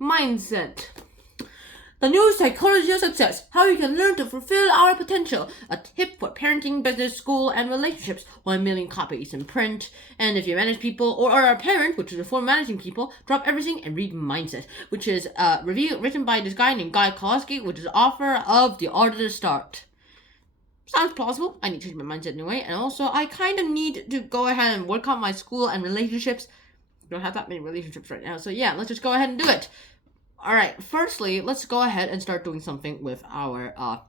mindset. The new psychology of success, how you can learn to fulfill our potential. A tip for parenting, business, school, and relationships. 1 million copies in print. And if you manage people or are a parent, which is a form of managing people, drop everything and read Mindset, which is a review written by this guy named Guy Kosky, which is the author of The Art of the Start. Sounds plausible. I need to change my mindset anyway. And also, I kind of need to go ahead and work on my school and relationships. I don't have that many relationships right now. So yeah, let's just go ahead and do it. Alright, firstly, let's go ahead and start doing something with our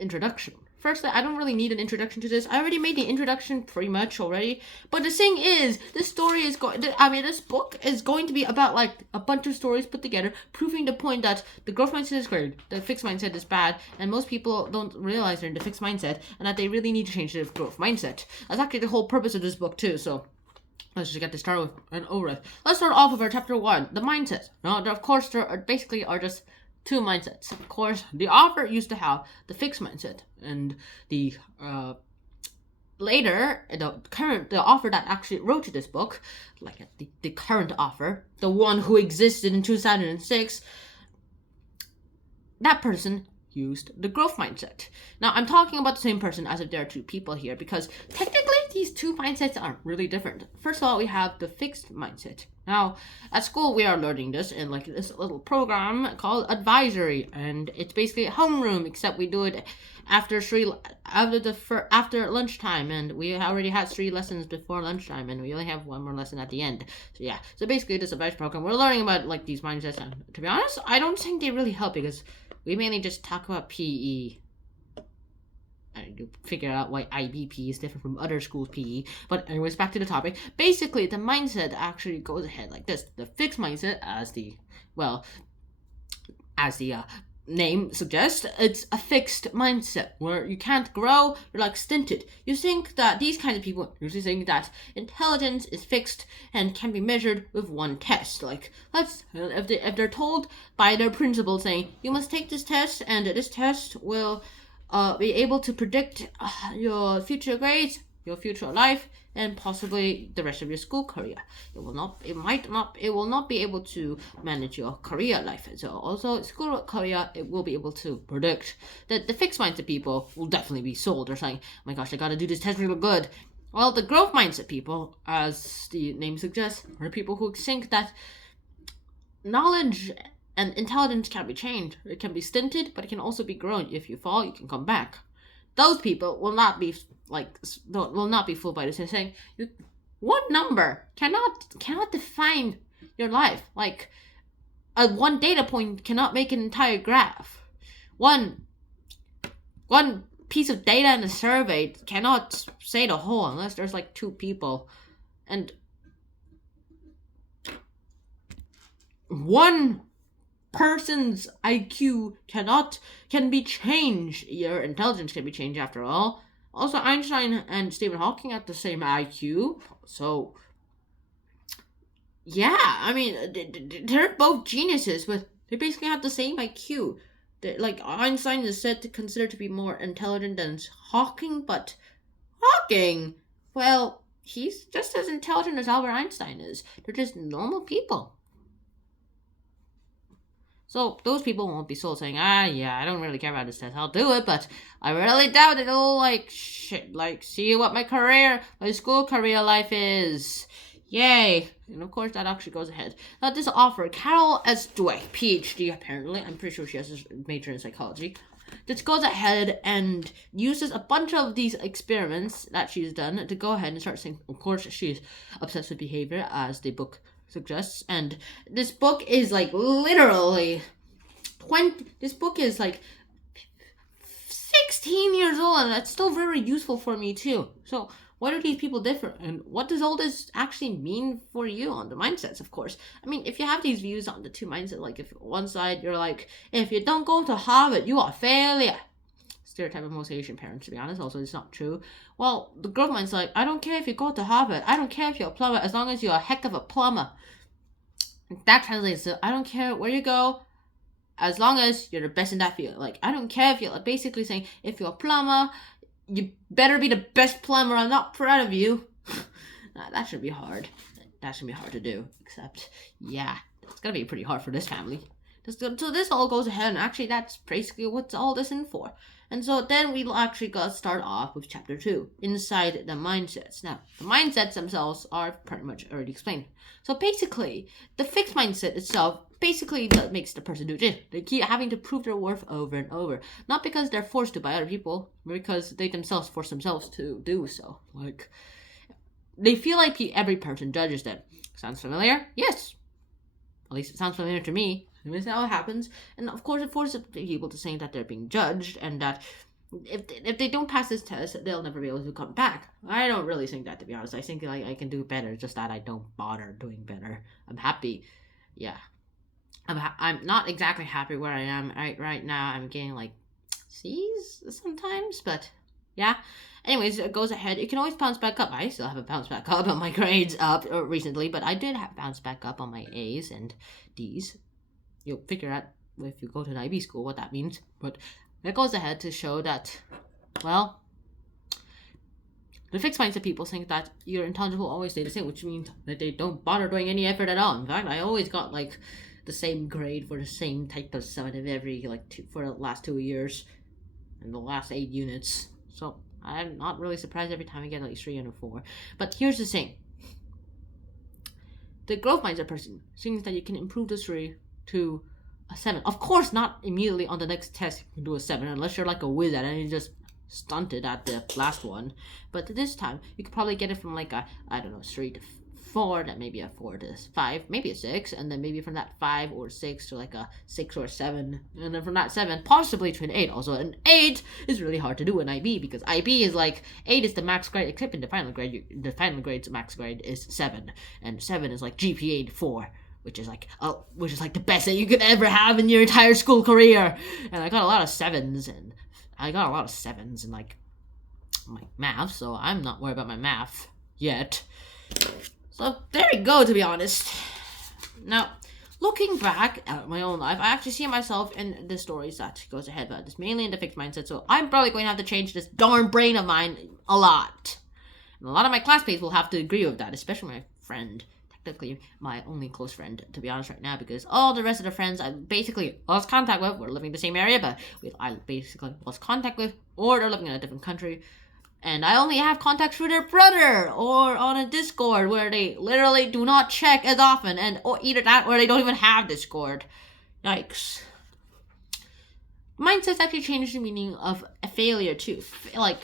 introduction. Firstly, I don't really need an introduction to this. I already made the introduction pretty much already. But the thing is, this book is going to be about like a bunch of stories put together, proving the point that the growth mindset is great, the fixed mindset is bad, and most people don't realize they're in the fixed mindset, and that they really need to change their growth mindset. That's actually the whole purpose of this book too, so let's just get this started with and over with. Let's start off with our chapter 1, the mindset. Now, of course, there are just two mindsets. Of course, the author used to have the fixed mindset, and the the author that actually wrote this book, like the current author, the one who existed in 2006, that person used the growth mindset. Now, I'm talking about the same person as if there are two people here, because technically these two mindsets are really different. First of all, we have the fixed mindset. Now, at school, we are learning this in like this little program called advisory, and it's basically a homeroom, except we do it after lunchtime, and we already had 3 lessons before lunchtime, and we only have 1 more lesson at the end. So yeah, so basically this advice program, we're learning about like these mindsets, and to be honest, I don't think they really help, because we mainly just talk about PE. You figure out why IBP is different from other schools' PE. But anyways, back to the topic. Basically, the mindset actually goes ahead like this. The fixed mindset, as the name suggests, it's a fixed mindset where you can't grow, you're like stinted. You think that these kinds of people usually think that intelligence is fixed and can be measured with one test. Like, if they're told by their principal saying, you must take this test, and this test will be able to predict your future grades, your future life, and possibly the rest of your school career. It will not be able to manage your career life. So also school career, it will be able to predict. The fixed mindset people will definitely be sold. They're saying, oh my gosh, I gotta do this test really good. Well, the growth mindset people, as the name suggests, are people who think that knowledge and intelligence can be changed. It can be stinted, but it can also be grown. If you fall, you can come back. Those people will not be fooled by this. They're saying, one number cannot define your life. Like, one data point cannot make an entire graph. One piece of data in a survey cannot say the whole unless there's like 2 people, and one person's IQ can be changed. Your intelligence can be changed after all. Also, Einstein and Stephen Hawking had the same IQ, so yeah, I mean, they're both geniuses, but they basically have the same IQ. Like, Einstein is considered to be more intelligent than Hawking, but Hawking, well, he's just as intelligent as Albert Einstein is. They're just normal people. So those people won't be sold saying, yeah, I don't really care about this test. I'll do it, but I really doubt it'll see what my school career life is. Yay. And of course, that actually goes ahead. Now, this author, Carol S. Dweck, PhD, apparently. I'm pretty sure she has a major in psychology. This goes ahead and uses a bunch of these experiments that she's done to go ahead and start saying, of course, she's obsessed with behavior, as the book suggests, and this book is like literally 16 years old, and that's still very useful for me too. So what are these people different, and what does all this actually mean for you on the mindsets? Of course, I mean, if you have these views on the two mindsets, like if one side you're like, if you don't go to Harvard, you are a failure. Stereotype of most Asian parents, to be honest. Also, it's not true. Well, the growth mind's like, I don't care if you go to Harvard. I don't care if you're a plumber, as long as you're a heck of a plumber. That translates to, I don't care where you go, as long as you're the best in that field. Like, I don't care if you're basically saying, if you're a plumber, you better be the best plumber. I'm not proud of you. That should be hard. That should be hard to do. Except, yeah, it's gonna be pretty hard for this family. So this all goes ahead, and actually that's basically what's all this in for. And so then we'll actually go start off with chapter 2, inside the mindsets. Now, the mindsets themselves are pretty much already explained. So basically, the fixed mindset itself basically that makes the person do this. They keep having to prove their worth over and over. Not because they're forced to by other people, but because they themselves force themselves to do so. Like, they feel like every person judges them. Sounds familiar? Yes. At least it sounds familiar to me. That's how it happens. And of course, it forces people to think that they're being judged and that if they don't pass this test, they'll never be able to come back. I don't really think that, to be honest. I think I can do better, just that I don't bother doing better. I'm happy. Yeah. I'm not exactly happy where I am right now. I'm getting like C's sometimes, but yeah. Anyways, it goes ahead. You can always bounce back up. I still haven't bounced back up on my grades recently, but I did have bounced back up on my A's and D's. You'll figure out if you go to an IB school what that means. But it goes ahead to show that, well, the fixed mindset people think that your intangible always stay the same, which means that they don't bother doing any effort at all. In fact, I always got like the same grade for the same type of summative every for the last 2 years and the last 8 units. So I'm not really surprised every time I get at least 3 and a 4. But here's the thing. The growth mindset person thinks that you can improve this 3 to a 7. Of course, not immediately on the next test you can do a 7, unless you're like a wizard and you just stunted at the last one. But this time, you could probably get it from like a, 3 to 4, then maybe a 4 to 5, maybe a 6, and then maybe from that 5 or 6 to like a 6 or 7, and then from that 7, possibly to an 8. Also, an 8 is really hard to do in IB, because IB is like, 8 is the max grade, except in the final grade, the final grade's max grade is 7, and 7 is like GPA 4. Which is like the best that you could ever have in your entire school career. And I got a lot of 7s, and in like my math, so I'm not worried about my math yet. So there we go, to be honest. Now, looking back at my own life, I actually see myself in the stories that goes ahead, but it's mainly in the fixed mindset, so I'm probably going to have to change this darn brain of mine a lot. And a lot of my classmates will have to agree with that, especially my friend. Technically my only close friend, to be honest, right now, because all the rest of the friends I basically lost contact with were living in the same area, but I basically lost contact with, or they're living in a different country, and I only have contact through their brother or on a Discord where they literally do not check as often, and or either that or they don't even have Discord. Yikes. Mindset's actually changed the meaning of a failure too. Like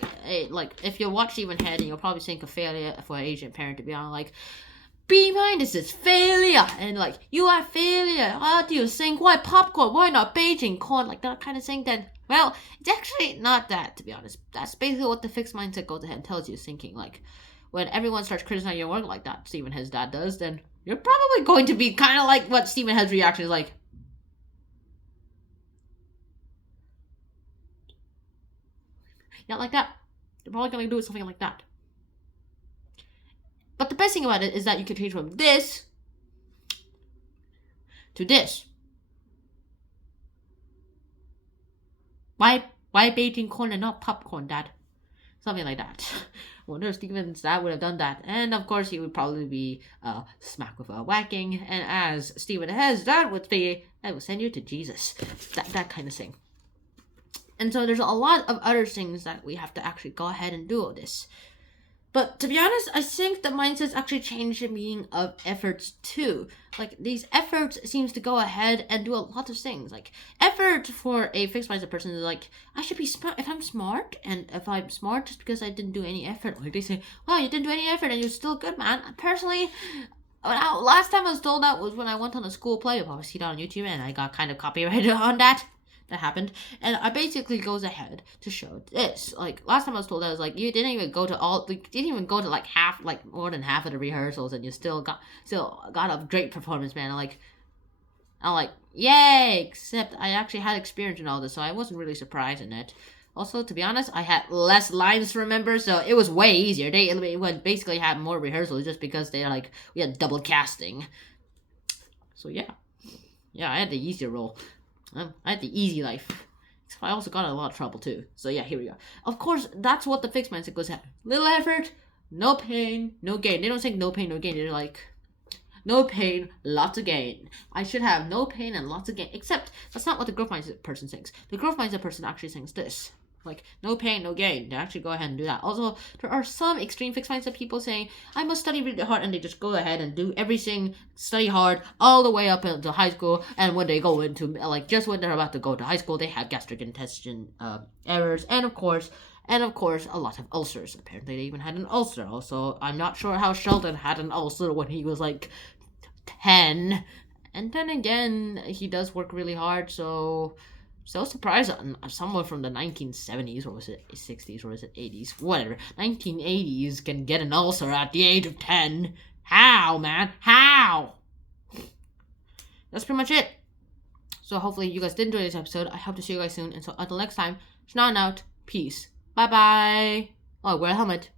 if you watch Stephen Head, you'll probably think of failure for an Asian parent to be on like, B- is failure, and like, you are failure. How do you think? Why popcorn? Why not Beijing corn? Like that kind of thing. Then, well, it's actually not that, to be honest. That's basically what the fixed mindset goes ahead and tells you, thinking. Like, when everyone starts criticizing your work like that, Stephen Head's dad does, then you're probably going to be kind of like what Stephen Head's reaction is like. Not like that. They're probably going to do something like that. But the best thing about it is that you can change from this to this. Why Beijing corn and not popcorn, Dad? Something like that. I wonder if Stephen's dad would have done that. And of course, he would probably be smacked with a whacking. And as Stephen has, that would be, I will send you to Jesus. That kind of thing. And so there's a lot of other things that we have to actually go ahead and do all this. But to be honest, I think the mindsets actually change the meaning of efforts too. Like, these efforts seems to go ahead and do a lot of things. Like, effort for a fixed mindset person is like, I should be smart if I'm smart, and if I'm smart just because I didn't do any effort. Like, they say, wow, you didn't do any effort and you're still good, man. Personally, last time I was told that was when I went on a school play. You'll probably see that on YouTube, and I got kind of copyrighted on that. That happened, and I basically goes ahead to show this. Like, last time I was told, I was like, you didn't even go to like half, like more than half of the rehearsals, and you still got a great performance, man. I'm like, yay! Except I actually had experience in all this, so I wasn't really surprised in it. Also, to be honest, I had less lines to remember, so it was way easier. They basically had more rehearsals just because we had double casting. So yeah, I had the easier role. I had the easy life. I also got in a lot of trouble too. So yeah, here we go. Of course, that's what the fixed mindset goes at. Little effort, no pain, no gain. They don't say no pain, no gain. They're like, No pain, lots of gain. I should have no pain and lots of gain. Except that's not what the growth mindset person thinks. The growth mindset person actually thinks this. Like, no pain, no gain. They actually go ahead and do that. Also, there are some extreme fixed mindset people saying, I must study really hard, and they just go ahead and do everything, study hard, all the way up into high school, and when they go into, like, just when they're about to go to high school, they have gastric intestine errors, and of course, a lot of ulcers. Apparently, they even had an ulcer. Also, I'm not sure how Sheldon had an ulcer when he was, like, 10. And then again, he does work really hard, so surprised someone from the 1970s, or was it 60s, or was it 80s, whatever, 1980s can get an ulcer at the age of 10. How, man? How? That's pretty much it. So hopefully you guys did enjoy this episode. I hope to see you guys soon. And so until next time, Schnan out. Peace. Bye-bye. Oh, wear a helmet.